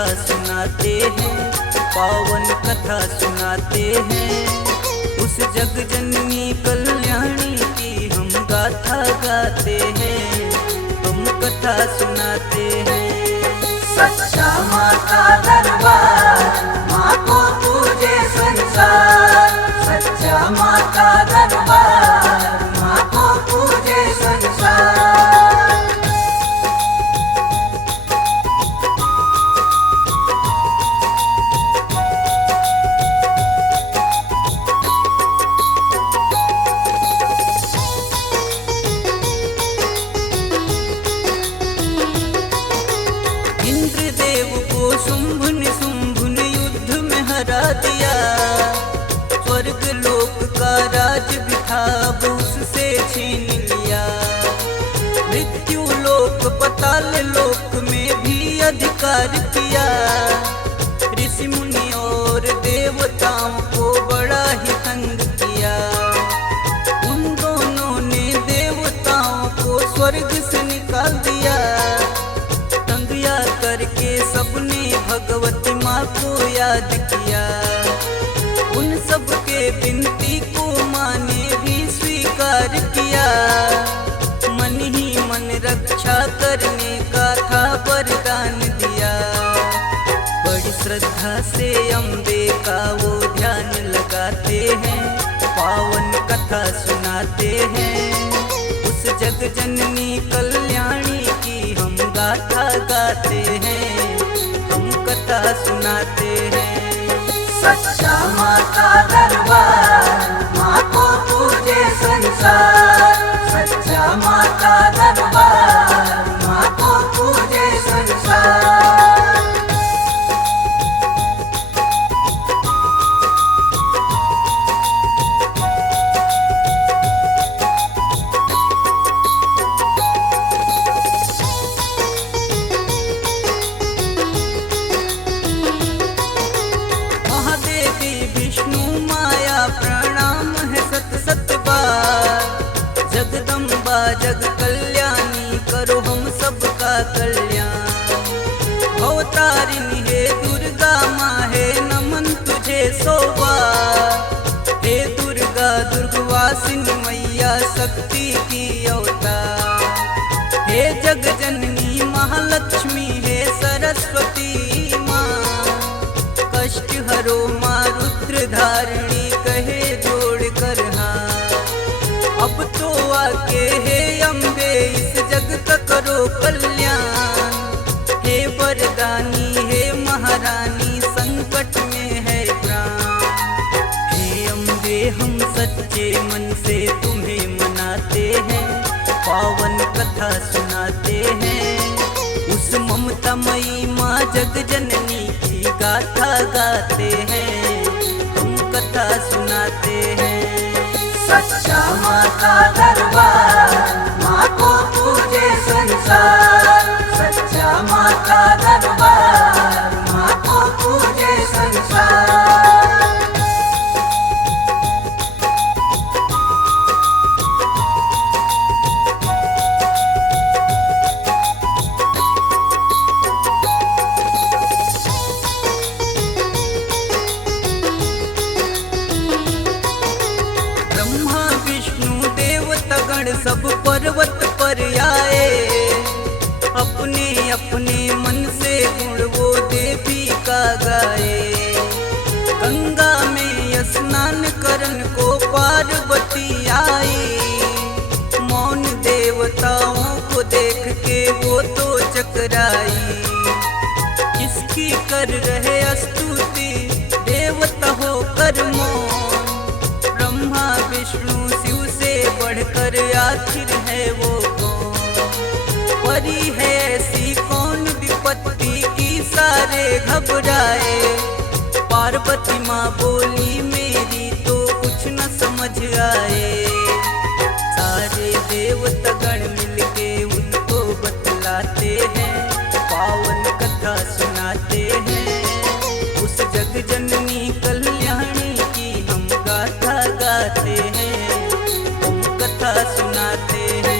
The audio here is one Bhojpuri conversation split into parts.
कथा सुनाते हैं, पावन कथा सुनाते हैं। उस जग जननी कल्याणी की हम गाथा गाते हैं, हम कथा सुनाते हैं। सच्चा माँ का दरबार, माँ को पूजे संसार। सच्चा माँ का दरबार, माँ को पूजे संसार। इंद्रदेव को शुंभ ने युद्ध में हरा दिया। स्वर्ग लोक का राज भी था अब उससे छीन लिया। मृत्यु लोक पाताल लोक में भी अधिकार किया। ऋषि मुनि और देवताओं को बड़ा ही तंग किया। उन दोनों ने देवताओं को स्वर्ग से निकाल दिया। करके सबने भगवती माँ को याद किया। उन सबके विनती को माँ ने भी स्वीकार किया। मन ही मन रक्षा करने का था वरदान दिया। बड़ी श्रद्धा से अम्बे का वो ध्यान लगाते हैं, पावन कथा सुनाते हैं। उस जग जननी कल्याणी की हम गाथा गाते हैं, हम कथा सुनाते हैं। सच्चा माँ का दरबार, माँ को पूजे संसार। सच्चा माँ का दरबार, माँ को पूजे संसार। जगदम्बा जग कल्याणी करो हम सबका कल्याण। अवतारिणी हे दुर्गा माँ है नमन तुझे सोवा। हे दुर्गा दुर्गवासिनी मैया शक्ति की अवतार। हे जग जननी महालक्ष्मी है सरस्वती माँ। कष्ट हरो माँ रुद्र धारिणी कहे जोड़ कर हाँ। अब तो आके हे अम्बे इस जग का करो कल्याण। हे वरदानी हे महारानी संकट में है प्राण। हे अम्बे हम सच्चे मन से तुम्हें मनाते हैं, पावन कथा सुनाते हैं। उस ममतामयी माँ जग जननी की गाथा गाते हैं, हम कथा सुनाते हैं। सच्चा माँ का दरबार, माँ को पूजे संसार। सच्चा माँ का दरबार, माँ को पूजे संसार। सब पर्वत पर आए। अपने अपने मन से गुण वो देवी का गाए। गंगा में स्नान करन को पार्वती आई। मौन देवताओं को देख के वो तो चकराई। किसकी कर रहे स्तुति देवता हो कर मौन। ब्रह्मा विष्णु शिव से बढ़कर आखिर है वो कौन। परी है ऐसी कौन विपत्ति की सारे घबराए। पार्वती माँ बोली मेरी तो कुछ न समझ आए। सारे देवता गण मिलके उनको बतलाते हैं, पावन कथा सुनाते हैं। उस जग जननी कल्याणी की हम गाथा गाते हैं, हम कथा सुनाते हैं।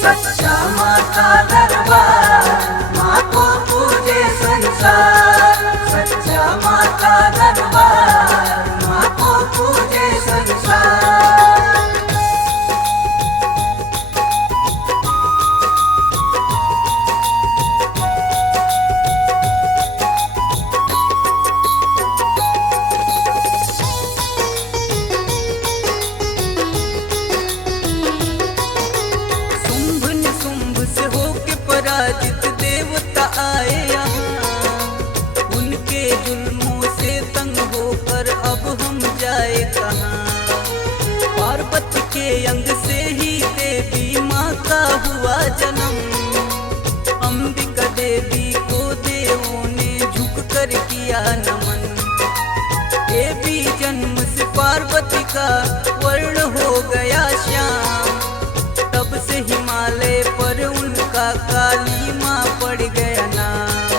सच्चा माँ का दरबार, माँ को पूजे संसार। अपराजित देवता आए यहाँ। उनके जुल्मों से तंग होकर अब हम जाए कहाँ। पार्वती के अंग से ही देवी माँ का हुआ जन्म। अंबिका देवी को देवों ने झुक कर किया नमन। देवी जन्म से पार्वती का वर्ण हो गया श्याम। तब से हिमालय पर उनका काली माँ पड़ गया नाम।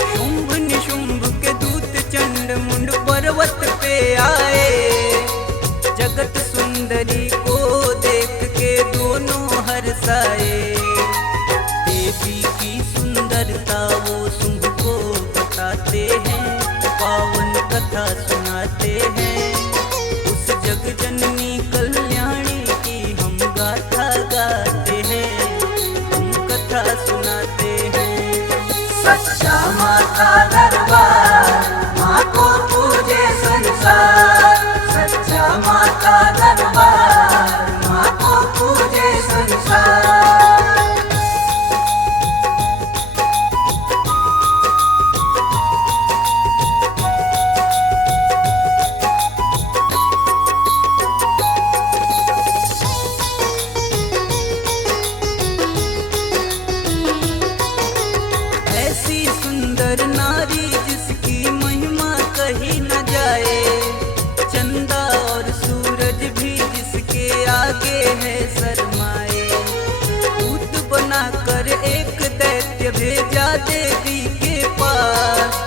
शुंभ निशुंभ के दूत चंड मुंड पर्वत पे आए। जगत सुंदरी को देख के दोनों हर्षाए। देवी की सुंदरता वो शुंभ को बताते हैं। पावन कथा सुनाते हैं। उस जग जननी कल्याणी की हम गाथा गाते हैं। हम कथा सुनाते हैं। सच्चा माँ का दरबार, माँ को पूजे संसार। सच्चा माँ का दरबार, माँ को पूजे संसार। ऐसी सुंदर नारी जिसकी महिमा कही न जाए। चंदा और सूरज भी जिसके आगे है शर्माए। दूत बनाकर एक दैत्य भेजा देवी के पास।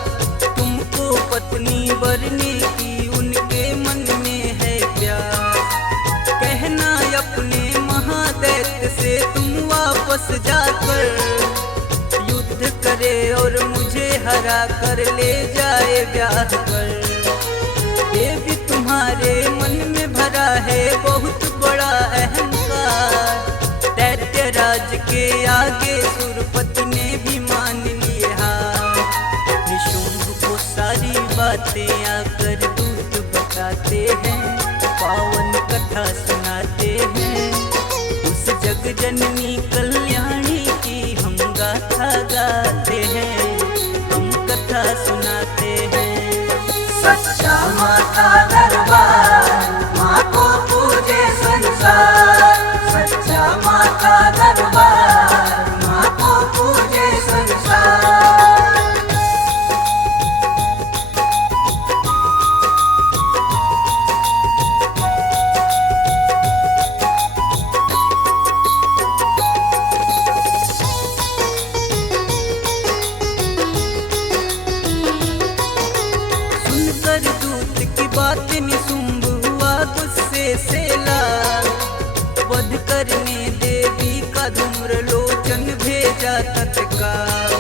तुमको पत्नी बनने की उनके मन में है प्यास। कहना अपने महादैत्य से तुम वापस जाकर युद्ध करे और मुझे हरा कर ले जाए ब्याह कर। देवी तुम्हारे मन में भरा है बहुत बड़ा अहंकार। दैत्य राज के आगे सुरपति ने भी मान लिया। निशुंभ को सारी बातें आकर दूत बताते हैं। पावन कथा सुनाते हैं। उस जग जननी कल्याणी की हम गाथा गाते हैं। हम कथा सुनाते हैं। सच्चा माँ का दरबार, माँ को पूजे संसार। सच्चा माँ का दरबार, माँ को पूजे संसार। सुनकर दूत की बात निशुंभ हुआ गुस्से से लाल। वध करने देवी का धूम्र लोचन भेजा तत्काल।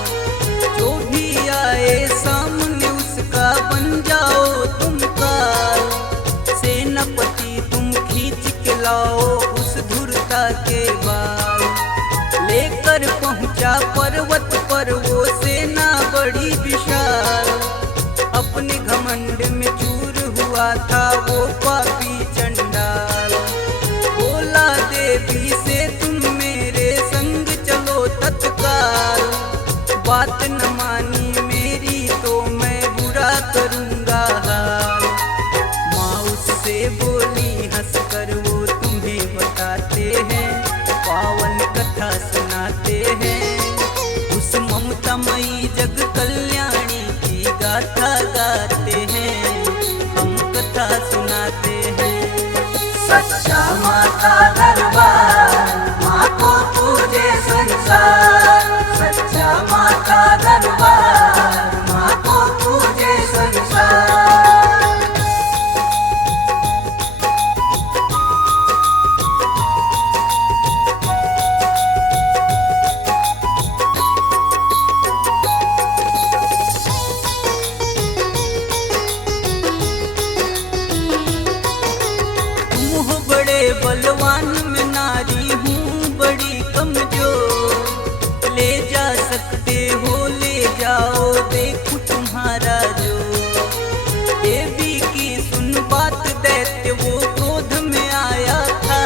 जो भी आए सामने उसका बन जाओ तुम काल। सेनापति तुम खींच के लाओ उस धुरता के बाल। लेकर पहुंचा पर्वत पर वो सेना बड़ी विशाल। अपने घमंड में चूर हुआ था वो पापी चंडाल। बोला देवी से तुम मेरे संग चलो तत्काल। बात न मानी मेरी तो मैं बुरा करूँगा हाल। माँ उससे बोली हंसकर वो तुम्हें बताते हैं। पावन कथा सुनाते हैं। उस ममतामयी जग कल्याणी की गाथा गाते हैं। हम कथा सुनाते हैं। सच्चा माँ का दरबार, माँ को पूजे संसार। सच्चा माँ का दरबार, माँ को पूजे संसार। बलवान में नारी हूँ बड़ी कमजोर। ले जा सकते हो ले जाओ देखो तुम्हारा जो। देवी की सुन बात दैत्य वो क्रोध में आया था।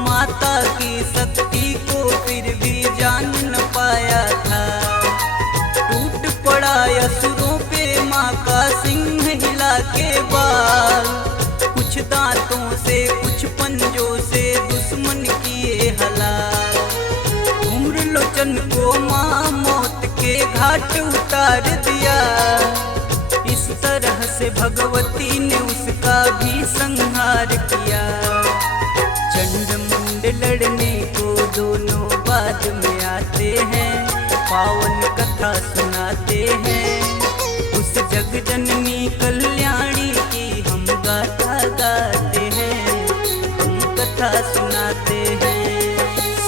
माता की शक्ति को फिर भी जान न पाया। दुष्टन को माँ मौत के घाट उतार दिया। इस तरह से भगवती ने उसका भी संहार किया। चंड मुंड लड़ने को दोनों बाद में आते हैं, पावन कथा सुनाते हैं। उस जग जननी कल्याणी की हम गाथा गाते हैं, हम कथा सुनाते हैं।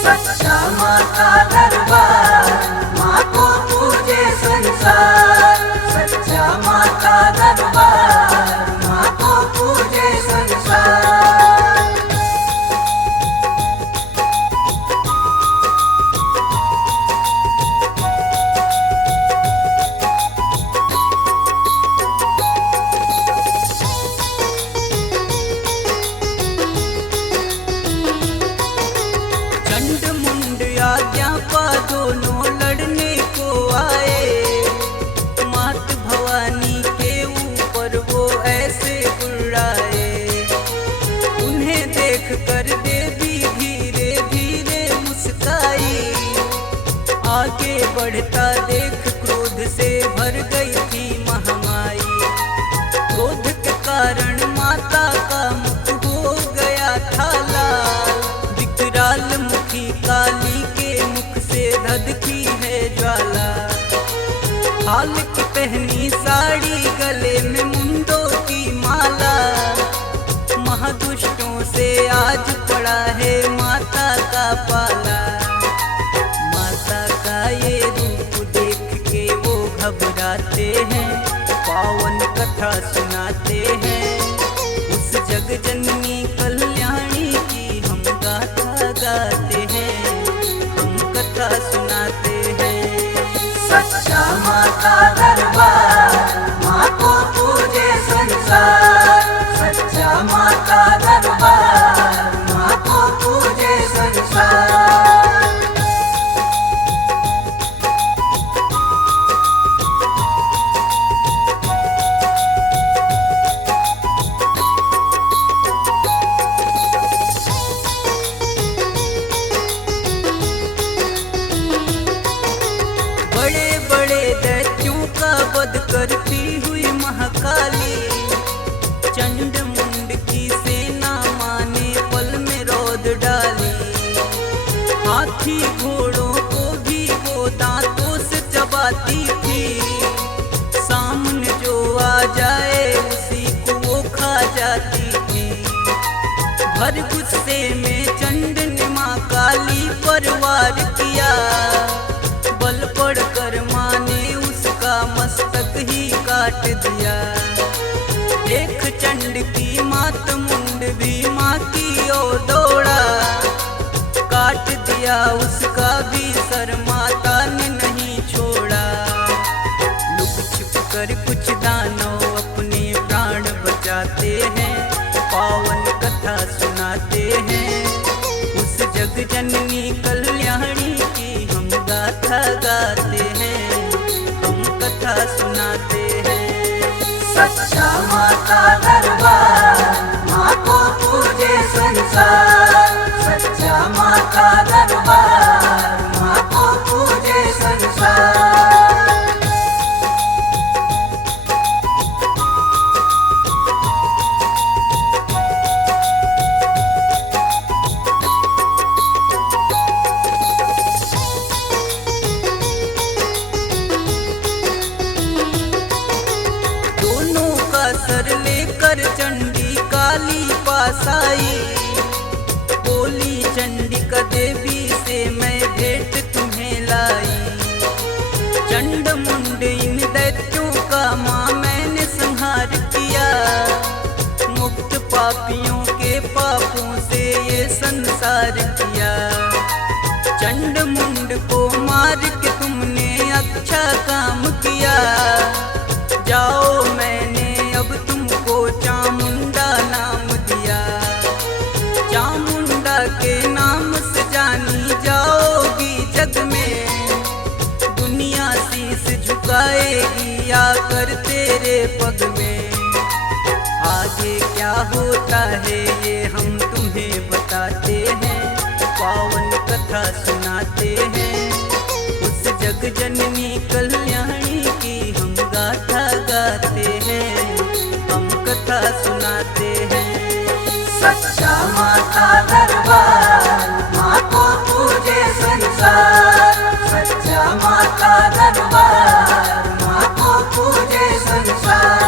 सच्चा माँ का दरबार, माँ को पूजे संसार। सच्चा माँ का दरबार, माँ को पूजे संसार। चंड मुंड आज्ञा पा दोनों लड़ने को आए। मात भवानी के ऊपर वो ऐसे बुलाए। उन्हें देख कर देवी धीरे धीरे मुस्काई। आगे बढ़ता देख क्रोध से भर गई थी महामाई। क्रोध के कारण माता का मुख हो गया था लाल। विकराल मुखी काली के मुख से धधकी है ज्वाला। हाल की पहनी साड़ी, गले में मुंडों की माला। महादुष्टों से आज पड़ा है माता का पाला। माता का ये रूप देख के वो घबराते हैं, पावन कथा सुनाते हैं। उस जग जननी कल्याणी की हम गाथा गाते हैं, हम कथा सुनाते हैं। सच्चा माँ का दरबार, माँ को पूजे संसार। सच्चा माँ का दरबार, माँ को पूजे संसार। बड़े बड़े दैत्यों का वध करती हुई महाकाली। चंड मुंड की सेना माने पल में रौद डाली। हाथी घोड़ों को भी वो दांतों से चबाती थी। सामने जो आ जाए उसी को वो खा जाती थी। भर गुस्से में चंड ने माँ काली पर वार किया। बल पड़कर माँ ने उसका मस्तक ही काट दिया। देख चंड की मात मुंड भी माँ की ओर दौड़ा। काट दिया उसका भी सर, माता ने नहीं छोड़ा। लुक छिप कर कुछ दानव अपने प्राण बचाते हैं, पावन कथा सुनाते हैं। उस जग जननी कल्याणी की हम गाथा गाते हैं, हम कथा सुनाते हैं। सच्चा माँ का दरबार, माँ को पूजे संसार। सच्चा माँ का दरबार, माँ को पूजे संसार। दोनों का सर लेकर चंडी काली पास आई। बोली चंडिका देवी से मैं भेंट तुम्हें लाई। चंड मुंड इन दैत्यों का माँ मैंने संहार किया। मुक्त पापियों के पापों से ये संसार किया। चंड मुंड को मार के तुमने अच्छा काम किया। जाओ मैंने अब तुमको चामुंडा नाम दिया। चामुंडा के नाम से जानी जाओगी जग में। दुनिया शीश झुकाएगी आकर तेरे पग में। आगे क्या होता है ये हम तुम्हें बताते हैं, पावन कथा सुनाते हैं। जननी कल्याणी की हम गाथा गाते हैं, हम कथा सुनाते हैं। सच्चा माँ का दरबार, माँ को पूजे संसार। सच्चा माँ का दरबार, माँ को पूजे संसार।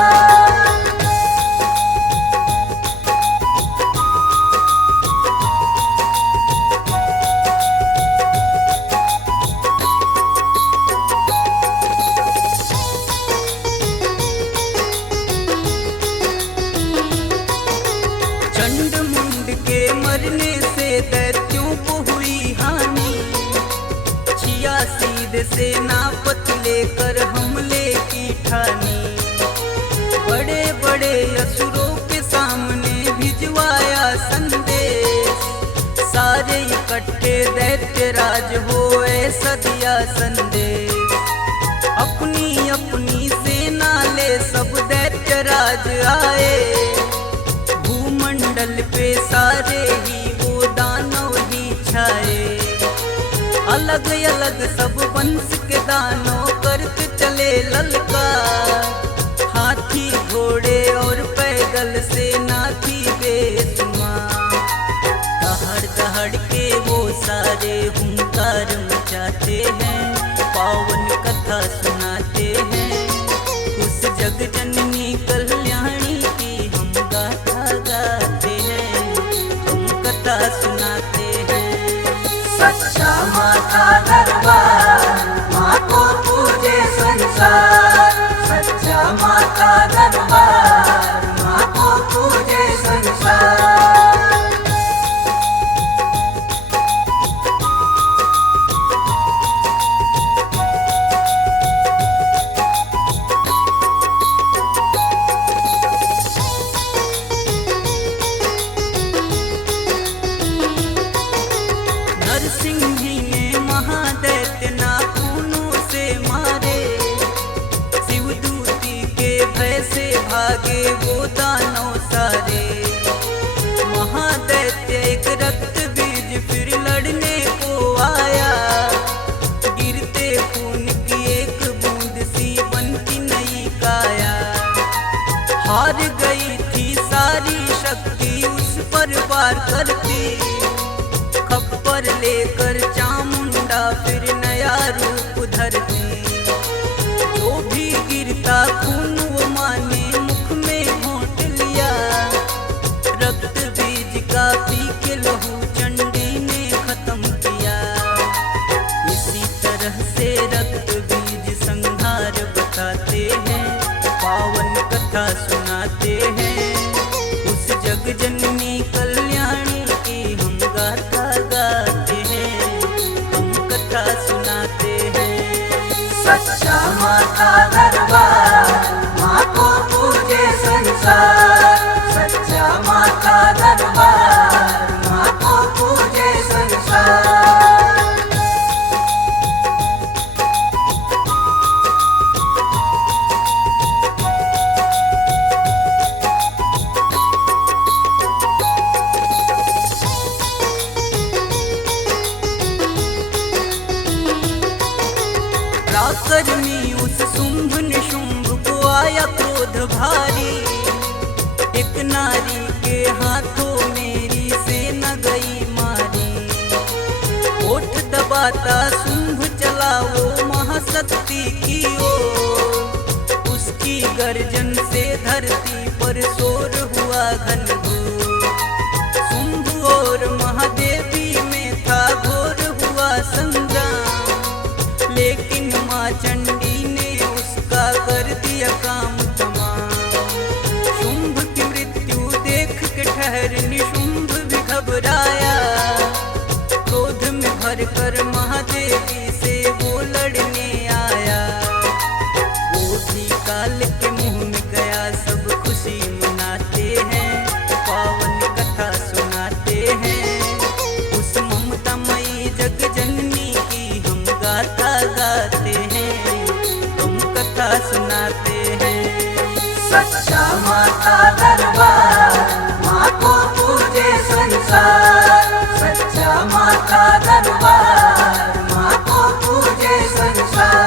चंड मुंड के मरने से दैत्यों को हुई हानि, 86 सेनापति लेकर हमले की ठानी। बड़े बड़े असुरों के सामने भिजवाया संदेश, सारे इकट्ठे दैत्य राज हो ऐसा दिया संदेश। अपनी अपनी सेना ले सब दैत्य राज आए, भूमंडल पे सारे ही वो दानव ही छाए। अलग अलग सब वंश के दानव करते चले ललकार, हाथी घोड़े और पैदल सेना थी बेशुमार। दहाड़ दहाड़ के वो सारे हुंकार मचाते हैं, पावन कथा सुनाते हैं। उस जग जननी कल्याणी की हम गाथा गाते हैं, हम कथा सुनाते हैं। सच्चा माँ का दरबार, माँ को पूजे संसार। सच्चा माँ का दरबार, माँ को पूजे संसार। नरसिंही ने महादैत्य नाखूनों से मारे, शिवदूती के भय से भागे वो दानव सारे। महादैत्य एक रक्त बीज फिर लड़ने को आया, गिरते खून की एक बूंद सी बन की नई काया। हार गई थी सारी शक्ति उस पर वार करती, खप्पर लेकर चामुंडा फिर नया रूप धरती। जो भी गिरता खून वो माने मुख में घोंट लिया, रक्त बीज का पी के लहू चंडी ने खत्म किया। इसी तरह से रक्त बीज संहार बताते हैं, पावन कथा सुनाते हैं। उस जग जननी कल्याणी की हम गाथा गाते हैं, हम कथा सुनाते हैं। सच्चा माँ का दरबार, माँ को पूजे संसार। सच्चा माँ का दरबार, माँ को पूजे संसार। राकर्मी उस शुंभ निशुंभ को आया क्रोध भारी, एक नारी के हाथों मेरी सेना गई मारी। ओठ दबाता शुंभ चला वो महाशक्ति की ओर, उसकी गर्जन से धरती पर शोर हुआ घनघोर। शुंभ और महादेवी में था घोर हुआ संग्राम, लेकिन माँ चंडी ने उसका कर दिया काम तमाम। शुंभ की मृत्यु देख के ठहर निशुंभ भी घबराया, क्रोध में भरकर महादेवी से वो लड़ने आया। बोधि काल के मुंह में गया, सब खुशी मनाते हैं, पावन कथा सुनाते हैं। उस ममतामयी जग जननी की हम गाथा गाते हैं, हम कथा सुनाते हैं। सच्चा माँ का दरबार, माँ को पूजे संसार। सच्चा माँ का दरबार, माँ को पूजे संसार।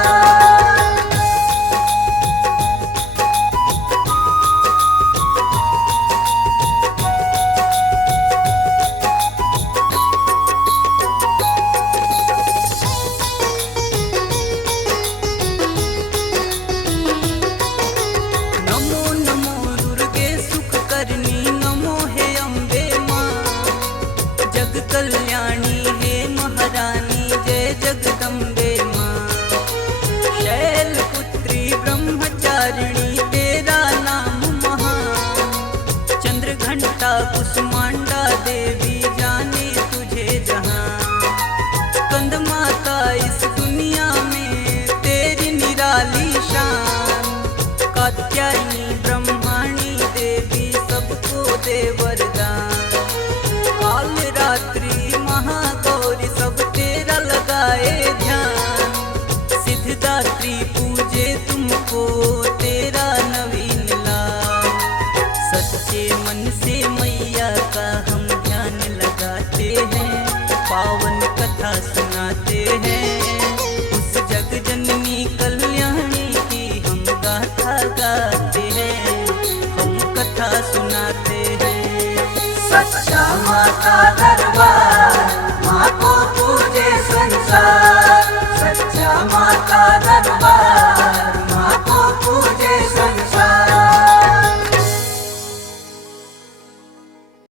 पावन कथा